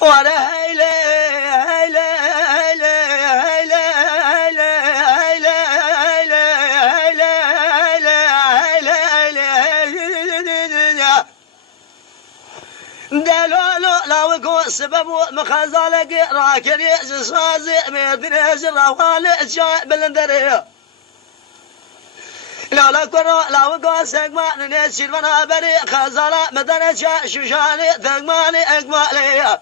ولا هيلي هيلي هيلي هيلي هيلي هيلي دلولو لو يكون سبب مخزالك راكن يزصازي ميدني زراوالي جاي بلندري لا كرو لا يكون سقما نشيل وانا بري خزالة مدني شوشاني ثقماني اقمالي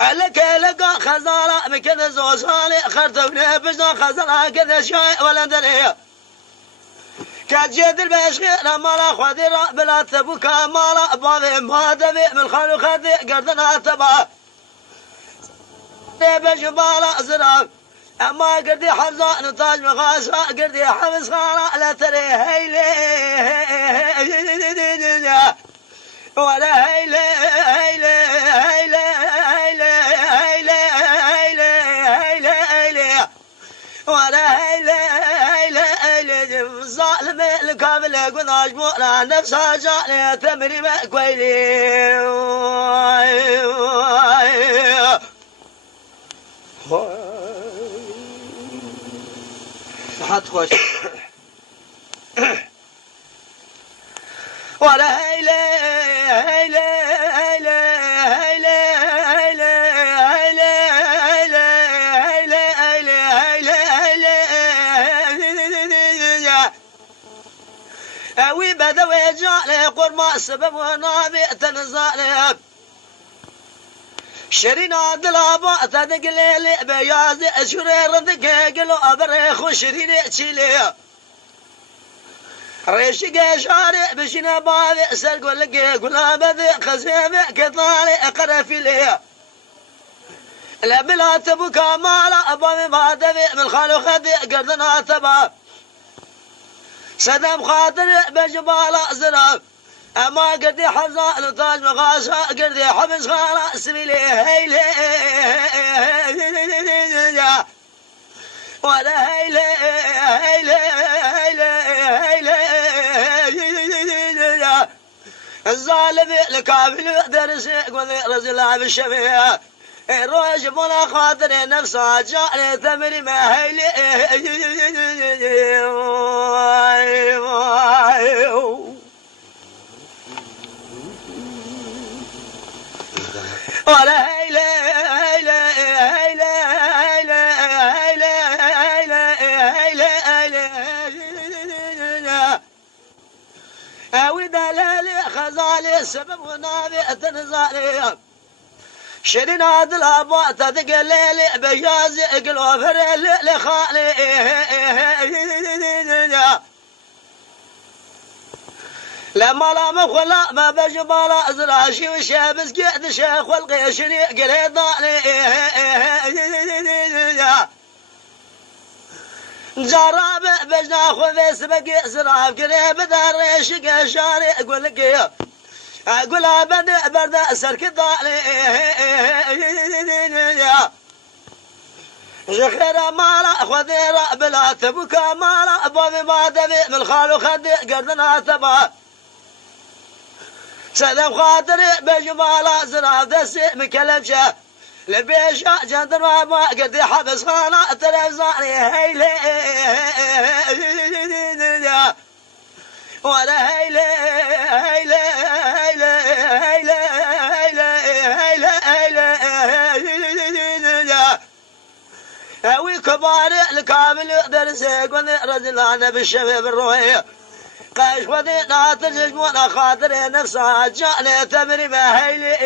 لك خزالة مكذا زوزالي خرطوني بجنا خزالة كذا شاي ولندري كجد البشغير مالا خذيرا بلا تبوكا مالا بابي ما دبي من خلو خذي قردنا تبا بش بالا زراب اما قردي حفظة نتاج مغاسة قردي حفظ خالا لا تري هيلي ولا هيلي هيلي هيلي هيلي هيلي هيلي هيلي ولا هيلي ظالم الكامل قناش مؤلا نفسها جالي تمري مكويلي صحت خوش ولا هيلي هيلي هيلي هيلي وي بدوي جالي قرما السبب ونابي تنزالي شرينا دلابا تدقلي بيازي شرير دقلو أبريخ شريني تشيلي ريشي شاري بشنا بابي سرقو لقي قلابي خزيبي كطالي قرفيلي لا بلا تبوكا مالا بابي بادبي من خالو خدي قردنا تبا سدم خاطر بجبالا زراب اما قردي حفظة نتاج مغاسة قردي حفظ خالا سبيلي هيلي ولا هيلي هيلي هيلي هيلي الظالم الكافل درسي قذي رزلا بالشفيع الروج بنا خاطر نفسها جاري ثمري ما هيلي ولا هيلي هيلي هيلي هيلي هيلي هيلي اوي دلالي خزالي سبب ونابي تنزالي شرين هذا الأبوات تقليلي بيازي قلوفر لخالي لما لا مخلا ما بجبالا زراشي وشابس قعد شيخ والقيشري قريد ضالي جراب بجنا خوذي سبقي زراب قريب داريش قشاري اقول لك اقول ابدا برد سرك ضالي زخير مالا خذيرا بلا تبكى مالا بابي ما دبي من خالو خدي قردنا تبا سلام خاطري بجمالا زراف دسي مكلم شا لبيشا جندر ما قدي حبس خانا تلفزاني هيلي ولا هيلي هيلي هيلي هيلي هيلي هيلي اوي كبار الكامل درسي قذي رجلانا بالشباب الروحي قاش وذي ناطر جمونا خاطر نفسها جاني تمري ما هيلي